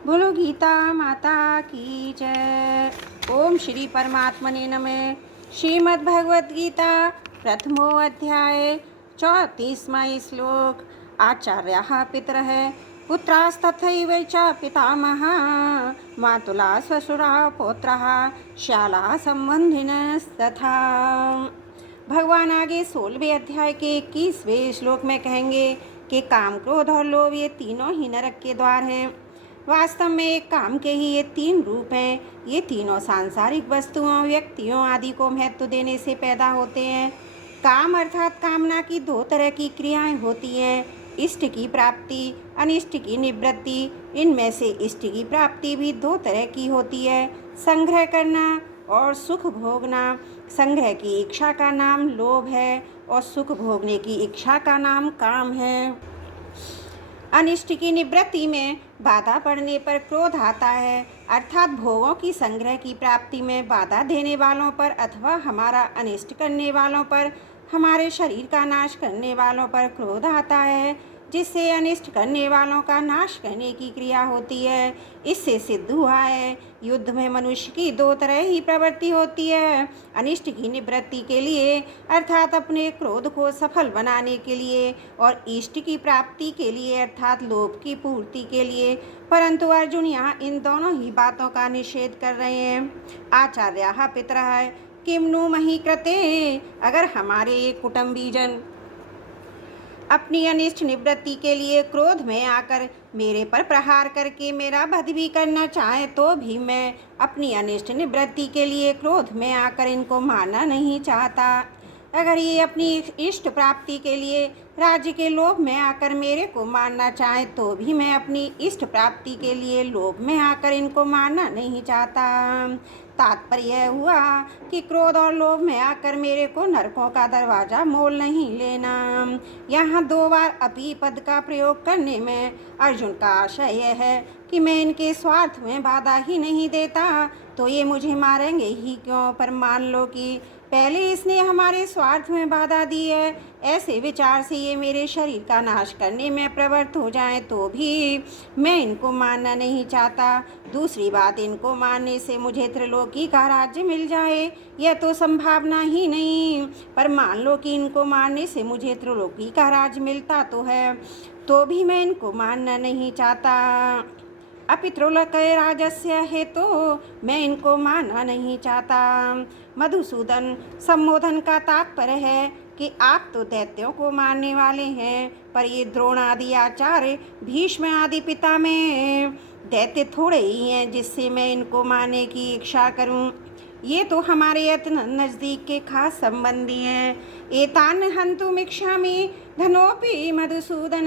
बोलो गीता माता की जय। ओम श्री परमात्मने नमः। श्रीमद् भगवद गीता प्रथमो अध्याय 34वां श्लोक। आचार्याः पितरः पुत्रास्तथैव च पितामहः मातुला श्वशुरा पौत्राः शाला संबंधिनस्तथा। भगवान आगे 16वें अध्याय के 21वें श्लोक में कहेंगे कि काम, क्रोध और लोभ ये तीनों ही नरक के द्वार हैं। वास्तव में एक काम के ही ये तीन रूप हैं। ये तीनों सांसारिक वस्तुओं, व्यक्तियों आदि को महत्व देने से पैदा होते हैं। काम अर्थात कामना की दो तरह की क्रियाएं होती हैं, इष्ट की प्राप्ति, अनिष्ट की निवृत्ति। इनमें से इष्ट की प्राप्ति भी दो तरह की होती है, संग्रह करना और सुख भोगना। संग्रह की इच्छा का नाम लोभ है और सुख भोगने की इच्छा का नाम काम है। अनिष्ट की निवृत्ति में बाधा पड़ने पर क्रोध आता है, अर्थात भोगों की संग्रह की प्राप्ति में बाधा देने वालों पर अथवा हमारा अनिष्ट करने वालों पर, हमारे शरीर का नाश करने वालों पर क्रोध आता है, जिससे अनिष्ट करने वालों का नाश करने की क्रिया होती है। इससे सिद्ध हुआ है युद्ध में मनुष्य की दो तरह ही प्रवृत्ति होती है, अनिष्ट की निवृत्ति के लिए अर्थात अपने क्रोध को सफल बनाने के लिए, और इष्ट की प्राप्ति के लिए अर्थात लोभ की पूर्ति के लिए। परंतु अर्जुन यहाँ इन दोनों ही बातों का निषेध कर रहे हैं। आचार्याः पितरः किम नु मही कृते। अगर हमारे कुटुंबीजन अपनी अनिष्ट निवृत्ति के लिए क्रोध में आकर मेरे पर प्रहार करके मेरा वध भी करना चाहे तो भी मैं अपनी अनिष्ट निवृत्ति के लिए क्रोध में आकर इनको मारना नहीं चाहता। अगर ये अपनी इष्ट प्राप्ति के लिए राज्य के लोभ में आकर मेरे को मारना चाहे तो भी मैं अपनी इष्ट प्राप्ति के लिए लोभ में आकर इनको मारना नहीं चाहता। तात्पर्य हुआ कि क्रोध और लोभ में आकर मेरे को नरकों का दरवाजा मोल नहीं लेना। यहाँ दो बार अपी पद का प्रयोग करने में अर्जुन का आशय यह है कि मैं इनके स्वार्थ में बाधा ही नहीं देता तो ये मुझे मारेंगे ही क्यों। पर मान लो कि पहले इसने हमारे स्वार्थ में बाधा दी है, ऐसे विचार से ये मेरे शरीर का नाश करने में प्रवृत्त हो जाएं तो भी मैं इनको मानना नहीं चाहता। दूसरी बात, इनको मानने से मुझे त्रिलोकी का राज्य मिल जाए यह तो संभावना ही नहीं। पर मान लो कि इनको मारने से मुझे त्रिलोकी का राज्य मिलता तो है, तो भी मैं इनको मानना नहीं चाहता। अपित्रोलकय राजस्य है तो मैं इनको मानना नहीं चाहता। मधुसूदन, संबोधन का तात्पर्य है कि आप तो दैत्यों को मारने वाले हैं, पर ये द्रोण आदि आचार्य, भीष्म आदि पिता में दैत्य थोड़े ही हैं जिससे मैं इनको मारने की इच्छा करूं। ये तो हमारे अति नज़दीक के खास संबंधी हैं। एतान हन्तुमिच्छामि धनोपि मधुसूदन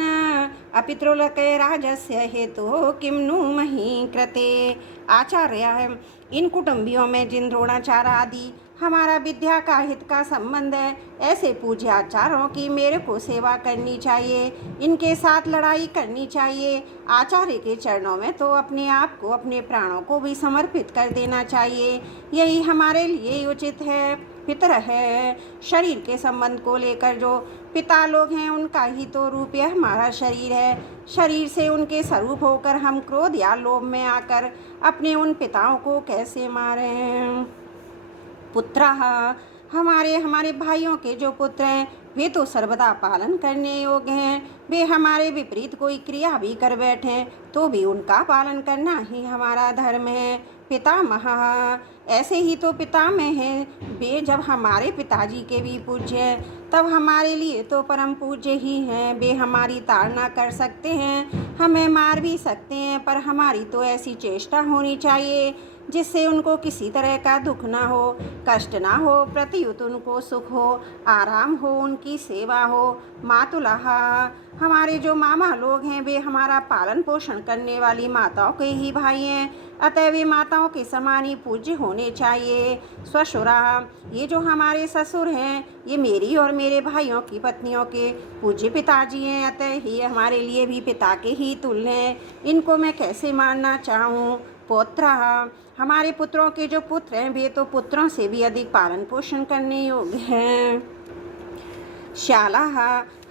अपित्रोलकय राजस्य हेतु किम नु मही कृते। आचार्य, इन कुटुंबियों में जिन द्रोणाचार्य आदि हमारा विद्या का हित का संबंध है, ऐसे पूज्य आचार्यों की मेरे को सेवा करनी चाहिए, इनके साथ लड़ाई करनी चाहिए। आचार्य के चरणों में तो अपने आप को, अपने प्राणों को भी समर्पित कर देना चाहिए, यही हमारे लिए उचित है। पितर है, शरीर के संबंध को लेकर जो पिता लोग हैं उनका ही तो रूप यह हमारा शरीर है। शरीर से उनके स्वरूप होकर हम क्रोध या लोभ में आकर अपने उन पिताओं को कैसे मारें। पुत्रः, हमारे भाइयों के जो पुत्र हैं वे तो सर्वदा पालन करने योग्य हैं। वे हमारे विपरीत कोई क्रिया भी कर बैठें तो भी उनका पालन करना ही हमारा धर्म है। पितामह, ऐसे ही तो पितामह हैं वे जब हमारे पिताजी के भी पूज्य हैं तब हमारे लिए तो परम पूज्य ही हैं। वे हमारी ताड़ना कर सकते हैं, हमें मार भी सकते हैं, पर हमारी तो ऐसी चेष्टा होनी चाहिए जिससे उनको किसी तरह का दुख ना हो, कष्ट ना हो, प्रत्युत उनको सुख हो, आराम हो, उनकी सेवा हो। मातुलाः, हमारे जो मामा लोग हैं वे हमारा पालन पोषण करने वाली माताओं के ही भाई हैं, अतः वे माताओं के समान ही पूज्य होने चाहिए। स्वशुरा, ये जो हमारे ससुर हैं ये मेरी और मेरे भाइयों की पत्नियों के पूज्य पिताजी हैं, अतः ये हमारे लिए भी पिता के ही तुल्य हैं, इनको मैं कैसे मानना चाहूँ। पौत्रः, हमारे पुत्रों के जो पुत्र हैं वे तो पुत्रों से भी अधिक पालन पोषण करने योग्य हैं। शालाः,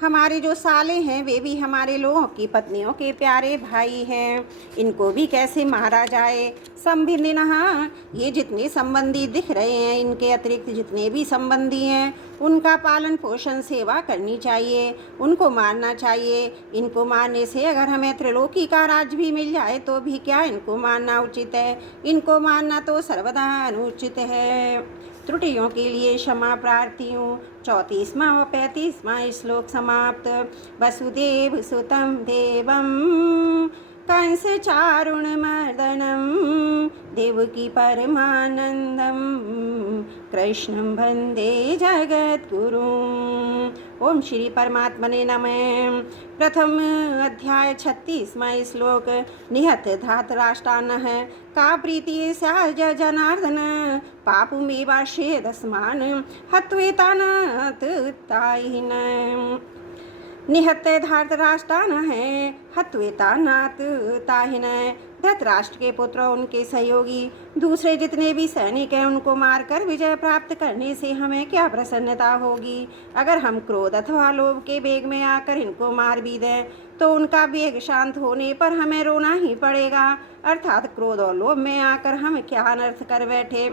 हमारे जो साले हैं वे भी हमारे लोगों की पत्नियों के प्यारे भाई हैं, इनको भी कैसे मारा जाए। संभिन्नः ये जितने संबंधी दिख रहे हैं, इनके अतिरिक्त जितने भी संबंधी हैं उनका पालन पोषण सेवा करनी चाहिए, उनको मारना चाहिए। इनको मारने से अगर हमें त्रिलोकी का राज भी मिल जाए तो भी क्या इनको मारना उचित है? इनको मारना तो सर्वदा अनुचित है। त्रुटियों के लिए क्षमा प्रार्थी हूँ। 34वां व 35वां श्लोक समाप्त। वसुदेव सुतं देवं कंस चारुण मर्दनम देवकी परमानंदम कृष्णं वंदे जगद्गुरुम्। ओम श्री परमात्मने नमः। प्रथम अध्याय 36वां श्लोक। निहत धातराष्ट्रान्नः का प्रीति सहज जनार्दन पापुमेवाशेदस्मान् हत्वेतानात् तायिन। निहत धातराष्ट्रान है हत्वेतानात् ताहिन। धृतराष्ट्र के पुत्र उनके सहयोगी दूसरे जितने भी सैनिक हैं उनको मारकर विजय प्राप्त करने से हमें क्या प्रसन्नता होगी? अगर हम क्रोध अथवा लोभ के वेग में आकर इनको मार भी दें तो उनका वेग शांत होने पर हमें रोना ही पड़ेगा। अर्थात क्रोध और लोभ में आकर हम क्या अनर्थ कर बैठे,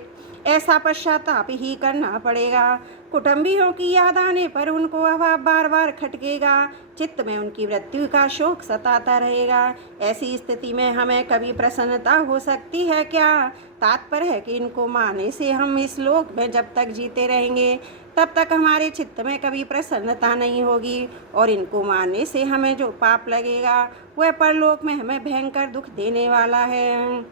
ऐसा पश्चाताप ही करना पड़ेगा। कुटुंबियों की याद आने पर उनको अभाव बार बार खटकेगा, चित्त में उनकी मृत्यु का शोक सताता रहेगा। ऐसी स्थिति में हमें कभी प्रसन्नता हो सकती है क्या? तात्पर्य है कि इनको मारने से हम इस लोक में जब तक जीते रहेंगे तब तक हमारे चित्त में कभी प्रसन्नता नहीं होगी, और इनको मारने से हमें जो पाप लगेगा वह परलोक में हमें भयंकर दुख देने वाला है।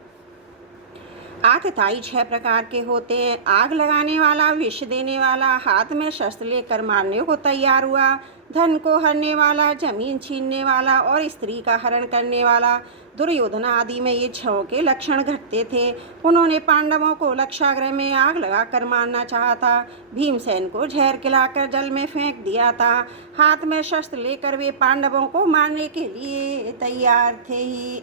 आतताई 6 प्रकार के होते हैं। आग लगाने वाला, विष देने वाला, हाथ में शस्त्र लेकर मारने को तैयार हुआ, धन को हरने वाला, जमीन छीनने वाला और स्त्री का हरण करने वाला। दुर्योधन आदि में ये 6 के लक्षण घटते थे। उन्होंने पांडवों को लक्षागृह में आग लगाकर मारना चाहा था। भीमसेन को जहर खिलाकर जल में फेंक दिया था। हाथ में शस्त्र लेकर वे पांडवों को मारने के लिए तैयार थे ही।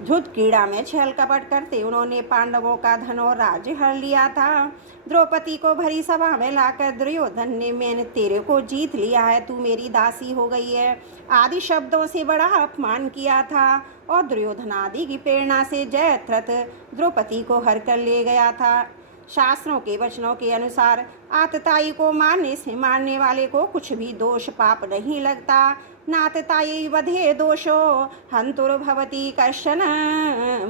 धुत क्रीड़ा में छल कपट करते उन्होंने पांडवों का धन और राज्य हर लिया था। द्रौपदी को भरी सभा में लाकर दुर्योधन ने मैंने तेरे को जीत लिया है, तू मेरी दासी हो गई है आदि शब्दों से बड़ा अपमान किया था, और दुर्योधन आदि की प्रेरणा से जयद्रथ द्रौपदी को हर कर ले गया था। शास्त्रों के वचनों के अनुसार आतताई को मारने से मारने वाले को कुछ भी दोष पाप नहीं लगता। नातताई वधे दोषो हंतुर्भवती कश्चन,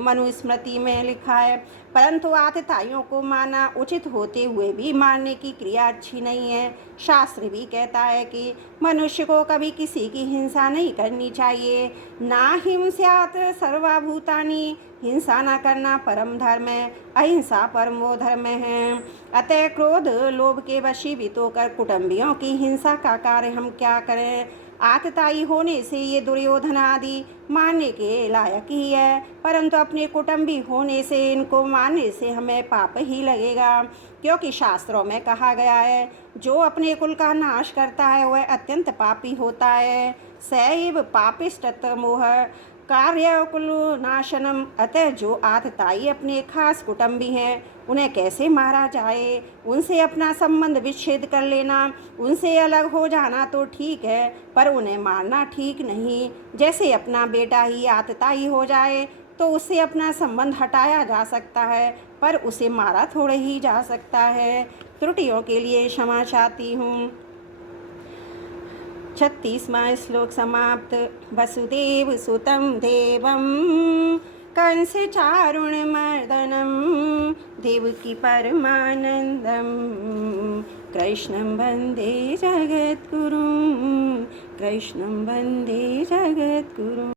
मनुस्मृति में लिखा है। परंतु आतताइयों को मारना उचित होते हुए भी मारने की क्रिया अच्छी नहीं है। शास्त्र भी कहता है कि मनुष्य को कभी किसी की हिंसा नहीं करनी चाहिए। ना हिंस्यात् सर्वभूतानि, हिंसा न करना परम धर्म है, अहिंसा परमो धर्म है। अतः क्रोध लोभ के वशीभूत होकर कुटुंबियों की हिंसा का कार्य हम क्या करें? आतताई होने से ये दुर्योधन आदि मारने के लायक ही है, परंतु अपने कुटुंबी होने से इनको मारने से हमें पाप ही लगेगा, क्योंकि शास्त्रों में कहा गया है जो अपने कुल का नाश करता है वह अत्यंत पापी होता है। सैव पापिष्टतमोह कार्य कुल नाशनम। अतः जो आतताई अपने खास कुटुंबी हैं उन्हें कैसे मारा जाए? उनसे अपना संबंध विच्छेद कर लेना, उनसे अलग हो जाना तो ठीक है, पर उन्हें मारना ठीक नहीं। जैसे अपना बेटा ही आतताई हो जाए तो उससे अपना संबंध हटाया जा सकता है, पर उसे मारा थोड़े ही जा सकता है। त्रुटियों के लिए क्षमा चाहती हूँ। 36वां श्लोक समाप्त। वसुदेव सुतं देवं कंस चारुण मर्दनम देवकी परमानंदम कृष्णं वंदे जगद्गुरुं, कृष्णं वंदे जगद्गुरुं।